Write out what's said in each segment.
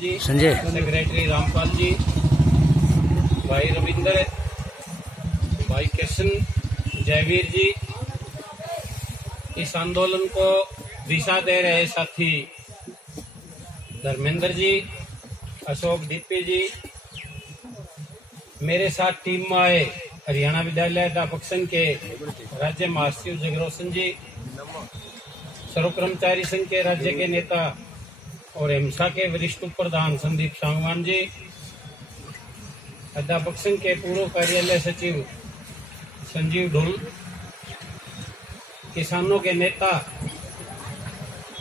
जी, Sanjay, secretary Rampal ji, भाई रविंदर, भाई कृष्ण, जयवीर जी, इस आंदोलन को दिशा दे रहे साथी धर्मेंद्र जी, अशोक दीपी जी, मेरे साथ टीम में आए हरियाणा विद्यालय अध्यापक संघ के राज्य महासचिव जगरोशन जी, सर्व कर्मचारी संघ के राज्य के नेता और हिमसा के वरिष्ठ उप प्रधान संदीप सांगवान जी, अध्यापक संघ के पूर्व कार्यालय सचिव संजीव ढुल, किसानों के नेता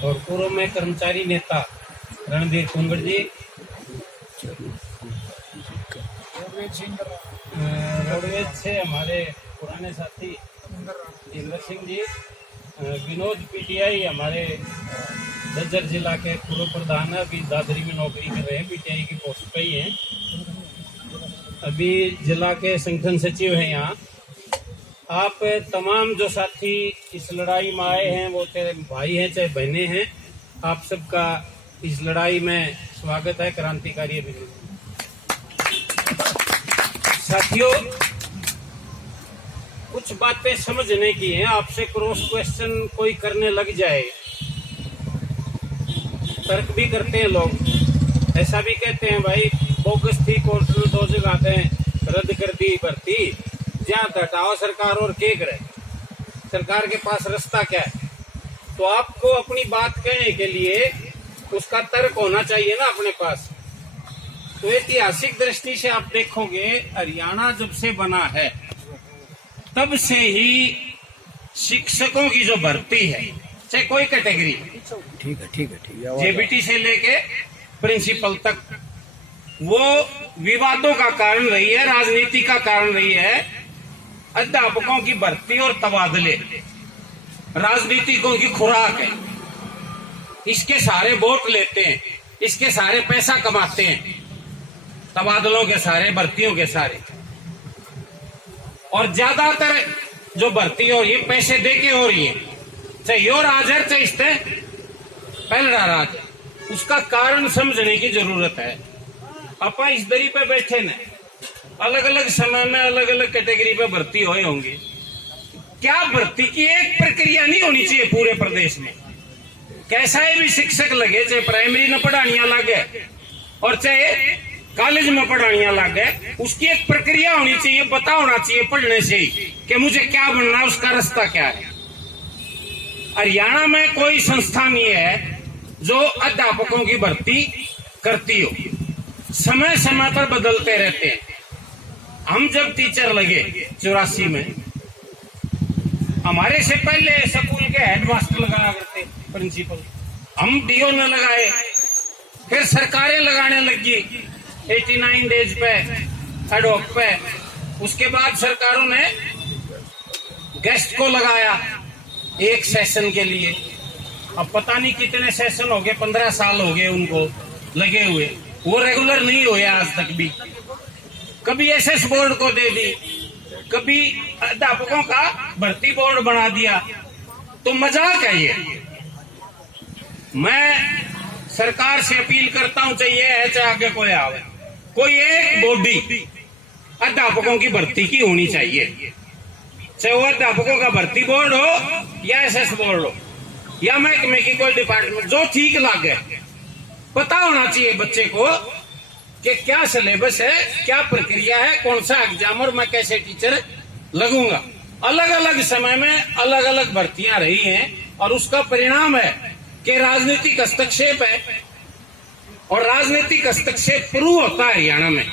और पूर्व में कर्मचारी नेता रणधीर कुंगड़ जी, रोडवेज से हमारे पुराने साथी इंद्र सिंह जी, विनोद पीटीआई हमारे जज्जर जिला के पूर्व प्रधान है, अभी दादरी में नौकरी कर रहे हैं, पीटीआई की पोस्ट पे ही हैं, अभी जिला के संगठन सचिव हैं यहाँ। आप तमाम जो साथी इस लड़ाई में आए हैं, वो चाहे भाई हैं चाहे बहनें हैं, आप सबका इस लड़ाई में स्वागत है। क्रांतिकारी अभिनंदन। साथियों, कुछ बातें समझने की हैं। आपसे क्रॉस क्वेश्चन कोई करने लग जाए, तर्क भी करते हैं लोग, ऐसा भी कहते हैं भाई बोगस थी, कोर्ट 2 जगह रद्द कर दी भर्ती, जहाँ हटाओ सरकार और के करे, सरकार के पास रास्ता क्या है। तो आपको अपनी बात कहने के लिए उसका तर्क होना चाहिए ना अपने पास। तो ऐतिहासिक दृष्टि से आप देखोगे, हरियाणा जब से बना है तब से ही शिक्षकों की जो भर्ती है, चाहे कोई कैटेगरी, ठीक है, जेबीटी से लेके प्रिंसिपल तक, वो विवादों का कारण रही है, राजनीति का कारण रही है। अध्यापकों की भर्ती और तबादले राजनीतिकों की खुराक है। इसके सारे वोट लेते हैं, इसके सारे पैसा कमाते हैं, तबादलों के सारे, भर्तियों के सारे। और ज्यादातर जो भर्ती हो रही है पैसे दे के हो रही है, चाहे यो राज है चाहे इससे पहला राज। उसका कारण समझने की जरूरत है। अपा इस दरी पे बैठे न, अलग अलग समय में अलग अलग कैटेगरी पे भर्ती हुए होंगे। क्या भर्ती की एक प्रक्रिया नहीं होनी चाहिए पूरे प्रदेश में? कैसा ही भी शिक्षक लगे, चाहे प्राइमरी में पढ़ानिया लगे और चाहे कॉलेज में पढ़ानिया लगे, उसकी एक प्रक्रिया होनी चाहिए, पता होना चाहिए पढ़ने से ही कि मुझे क्या बनना है, उसका रास्ता क्या है। हरियाणा में कोई संस्था नहीं है जो अध्यापकों की भर्ती करती हो। समय समय पर बदलते रहते हैं। हम जब टीचर लगे 84 में, हमारे से पहले स्कूल के हेडमास्टर लगाया करते, प्रिंसिपल, हम डीओ ने लगाए, फिर सरकारें लगाने लगी 89 डेज पे, एडॉक पे। उसके बाद सरकारों ने गेस्ट को लगाया एक सेशन के लिए। अब पता नहीं कितने सेशन हो गए, 15 साल हो गए उनको लगे हुए, वो रेगुलर नहीं हुए आज तक भी। कभी एसएस बोर्ड को दे दी, कभी अध्यापकों का भर्ती बोर्ड बना दिया। तो मजाक है ये। मैं सरकार से अपील करता हूं, चाहे ये है चाहे आगे कोई आवे, कोई एक बॉडी अध्यापकों की भर्ती की होनी चाहिए। चाहे वो अध्यापकों का भर्ती बोर्ड हो या एसएस बोर्ड हो या महकमे की कोई डिपार्टमेंट, जो ठीक लगे। पता होना चाहिए बच्चे को कि क्या सिलेबस है, क्या प्रक्रिया है, कौन सा एग्जाम और मैं कैसे टीचर लगूंगा। अलग अलग समय में अलग अलग भर्तियां रही हैं और उसका परिणाम है कि राजनीतिक हस्तक्षेप है। और राजनीतिक हस्तक्षेप शुरू होता है हरियाणा में।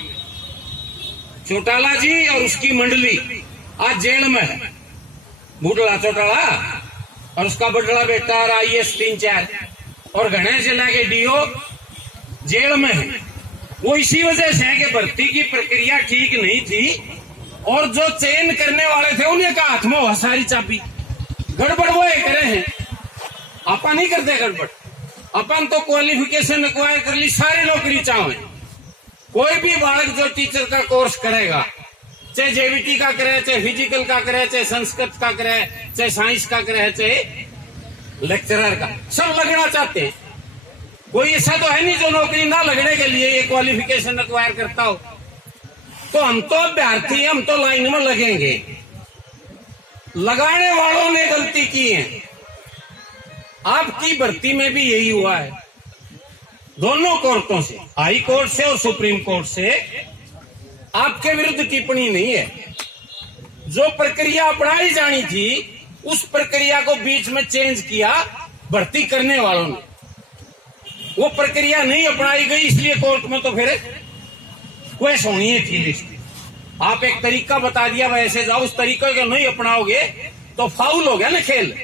चौटाला जी और उसकी मंडली आज जेल में है, बुढ़ला चौटाला और उसका बड़ला बेटा और IAS 3-4 और गणेश जिला के डीओ जेल में है। वो इसी वजह से है कि भर्ती की प्रक्रिया ठीक नहीं थी और जो चयन करने वाले थे उन्हें कहा हाथ में हो सारी चाबी। गड़बड़ वो करे हैं, आपा नहीं करते गड़बड़। अपन तो क्वालिफिकेशन एक्वायर कर ली, सारी नौकरी चाहे। कोई भी बालक जो टीचर का कोर्स करेगा, चाहे जेबीटी का करे, चाहे फिजिकल का करे, चाहे संस्कृत का करे, चाहे साइंस का करे, चाहे लेक्चरर का, सब लगना चाहते हैं। कोई ऐसा तो है नहीं जो नौकरी ना लगने के लिए ये क्वालिफिकेशन एक्वायर करता हो। तो हम तो अभ्यर्थी हैं, हम तो लाइन में लगेंगे। लगाने वालों ने गलती की है। आपकी भर्ती में भी यही हुआ है, दोनों कोर्टों से, हाई कोर्ट से और सुप्रीम कोर्ट से आपके विरुद्ध टिप्पणी नहीं है। जो प्रक्रिया अपनाई जानी थी उस प्रक्रिया को बीच में चेंज किया भर्ती करने वालों ने। वो प्रक्रिया नहीं अपनाई गई, इसलिए कोर्ट में तो फिर क्वेश्चन होनी है थी लिस्ट। आप एक तरीका बता दिया वैसे जाओ, उस तरीके को नहीं अपनाओगे तो फाउल हो गया ना खेल।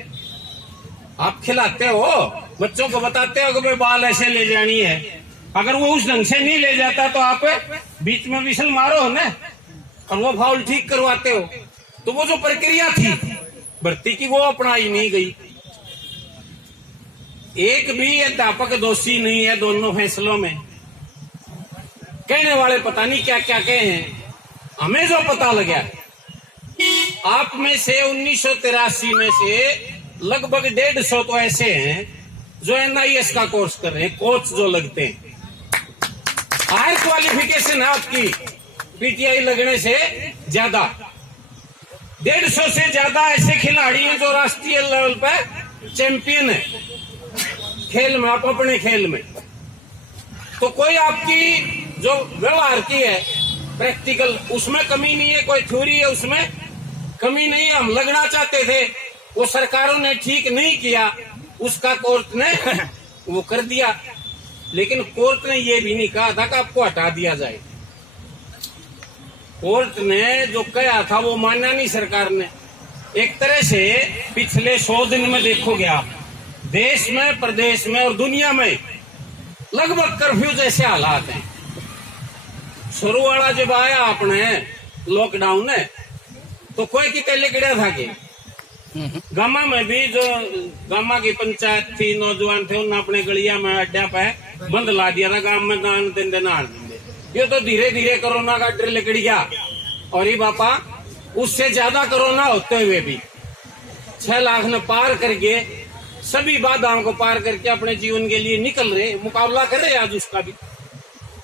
आप खिलाते हो, बच्चों को बताते हो कि भाई बाल ऐसे ले जानी है, अगर वो उस ढंग से नहीं ले जाता तो आप बीच में विसल मारो ना और वो फाउल ठीक करवाते हो। तो वो जो प्रक्रिया थी भर्ती की वो अपनाई नहीं गई। एक भी अध्यापक दोषी नहीं है दोनों फैसलों में। कहने वाले पता नहीं क्या क्या कहे हैं, हमें जो पता लगा आप में से 1983 में से लगभग 150 तो ऐसे हैं जो NIS का कोर्स कर रहे हैं, कोच जो लगते हैं। हायर क्वालिफिकेशन है आपकी PTI लगने से ज्यादा। 150 से ज्यादा ऐसे खिलाड़ी हैं जो राष्ट्रीय लेवल पर चैंपियन है खेल में, आप अपने खेल में। तो कोई आपकी जो व्यवहार की है प्रैक्टिकल, उसमें कमी नहीं है, कोई थ्योरी है उसमें कमी नहीं है। हम लगना चाहते थे, वो सरकारों ने ठीक नहीं किया, उसका कोर्ट ने वो कर दिया। लेकिन कोर्ट ने ये भी नहीं कहा था कि आपको हटा दिया जाए। कोर्ट ने जो कहा था वो माना नहीं सरकार ने। एक तरह से पिछले 100 दिन में देखोगे आप, देश में, प्रदेश में और दुनिया में लगभग कर्फ्यू जैसे हालात हैं। शुरू वाला जब आया अपने लॉकडाउन है तो कोई कितने लिखड़ा था कि गामा में भी जो गामा की पंचायत थी, नौजवान थे, उन्होंने अपने गलिया में अड्डा पे बंद ला दिया था, गांव में दान देंगे ना देंगे। ये तो धीरे धीरे कोरोना का डर लिकड़ गया और ये बापा उससे ज्यादा कोरोना होते हुए भी 6 लाख ने पार करके सभी बाधाओं को पार करके अपने जीवन के लिए निकल रहे, मुकाबला कर रहे आज उसका भी।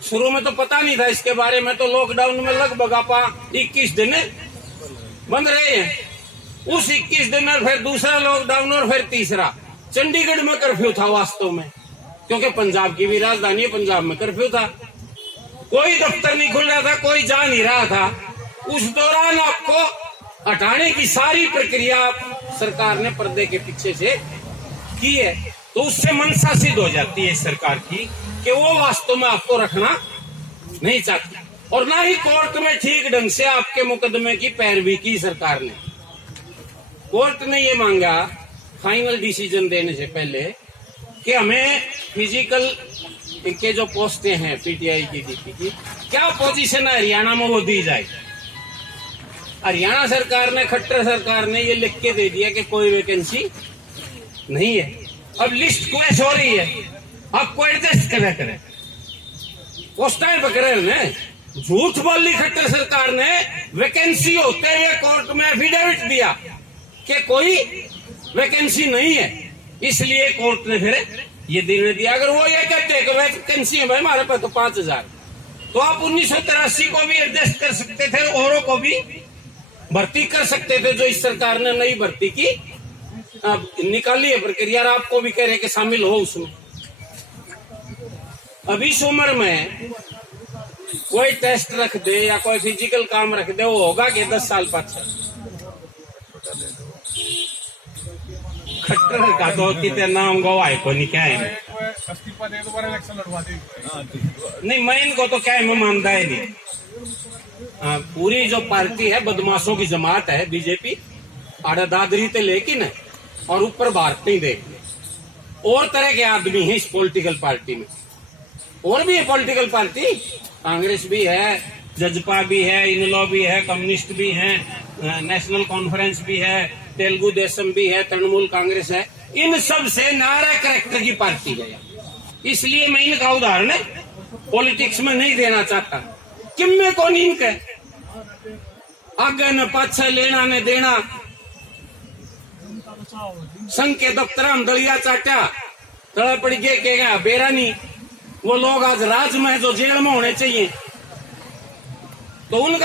शुरू में तो पता नहीं था इसके बारे में, तो लॉकडाउन में लगभग आपा 21 दिन बंद रहे हैं। उस 21 दिन में फिर दूसरा लॉकडाउन और फिर तीसरा। चंडीगढ़ में कर्फ्यू था वास्तव में, क्योंकि पंजाब की भी राजधानी है, पंजाब में कर्फ्यू था। कोई दफ्तर नहीं खुल रहा था, कोई जा नहीं रहा था। उस दौरान आपको हटाने की सारी प्रक्रिया सरकार ने पर्दे के पीछे से की है। तो उससे मनसा सिद्ध हो जाती है सरकार की कि वो वास्तव में आपको रखना नहीं चाहती। और ना ही कोर्ट में ठीक ढंग से आपके मुकदमे की पैरवी की सरकार ने। कोर्ट ने ये मांगा फाइनल डिसीजन देने से पहले कि हमें फिजिकल के जो पोस्टें हैं PTI की, DP की, क्या पोजीशन है हरियाणा में वो दी जाए। हरियाणा सरकार ने, खट्टर सरकार ने ये लिख के दे दिया कि कोई वैकेंसी नहीं है। अब लिस्ट क्वेश हो रही है, आपको एडजस्ट करें पोस्टाएं पकड़े ने। झूठ बोली खट्टर सरकार ने, वैकेंसी होते हुए कोर्ट में एफिडेविट दिया कि कोई वैकेंसी नहीं है। इसलिए कोर्ट ने फिर ये निर्णय दिया। अगर वो ये कहते कि वैकेंसी है भाई हमारे पास तो 5000, तो आप 1983 को भी एडजस्ट कर सकते थे, औरों को भी भर्ती कर सकते थे जो इस सरकार ने नई भर्ती की निकाली है प्रक्रिया, और आपको भी कह रहे कि शामिल हो उसमें। अभी इस उम्र में कोई टेस्ट रख दे या कोई फिजिकल काम रख दे, वो होगा कि 10 साल पाछे। खट्टर का तो कितने नाम गवाए को नहीं, क्या है इस्तीफा दे दोबारा इलेक्शन लड़वा दे। नहीं, मैं इनको तो क्या मैं मानता है नहीं। पूरी जो पार्टी है बदमाशों की जमात है बीजेपी, आड़ा दादरी ते लेकिन और ऊपर भारत नहीं देख। और तरह के आदमी हैं इस पॉलिटिकल पार्टी में, और भी है पॉलिटिकल पार्टी, कांग्रेस भी है, जजपा भी है, इनलो भी है, कम्युनिस्ट भी है, नेशनल कॉन्फ्रेंस भी है, तेलुगु देशम भी है, तृणमूल कांग्रेस है। इन सब से नारा करेक्टर की पार्टी है। इसलिए मैं इनका उदाहरण पॉलिटिक्स में नहीं देना चाहता। किम्मे को नहीं इनके आगे न पाछे, लेना ने देना। संघ के दफ्तर हम दलिया चाटा, तड़ा पड़ के कहेगा बेरा नहीं, वो लोग आज राज में जो जेल में होने चाहिए, तो उनका